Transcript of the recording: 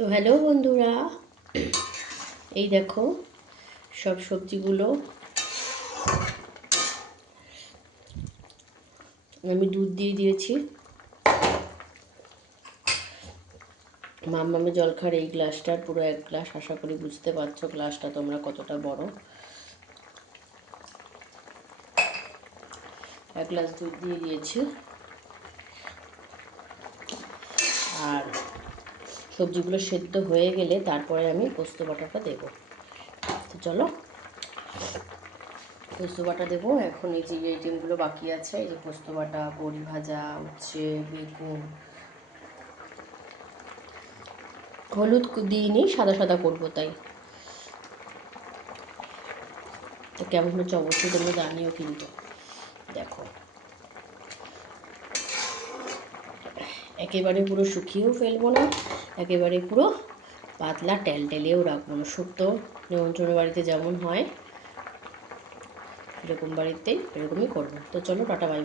তো হ্যালো বন্ধুরা, এই দেখো সব সবজিগুলো আমি দুধ দিয়ে দিয়েছি। মাম্মামে জল খাওয়ার এই গ্লাসটার পুরো 1 গ্লাস, আশা করি বুঝতে পারছো গ্লাসটা তোমরা কতটা বড়। 1 গ্লাস দুধ দিয়ে দিয়েছি। আর সবজিগুলো সেদ্ধ হয়ে গেলে তারপরে আমি পোস্ত বাটাটা দেবো। তো চলো পোস্ত বাটা দেবো। এখন এই যে আইটেমগুলো বাকি আছে, এই যে পোস্ত বাটা, বড়ি ভাজা, উচ্ছে, বেগুন, হলুদ দিইনি, সাদা সাদা করবো তাই। তো কেমন হচ্ছে অবশ্যই তোমরা জানিও কিন্তু। দেখো একেবারে পুরো শুকিয়েও ফেলবো না, একেবারে পুরো পাতলা টেলটেলেও রাখবো না। শুক্তো নিমন্ত্রণ বাড়িতে যেমন হয় এরকম বাড়িতেই এরকমই করবো। তো চলো টাটা বাই।